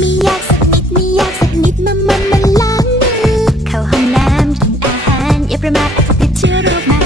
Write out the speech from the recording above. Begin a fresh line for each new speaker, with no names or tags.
ไม่ยากสักนิดไม่ยากสักนิดมามันมาล้างมือเข้าห้องน้ำกินอาหารอย่าประมาทอาจจะติดเชื้อโรคมา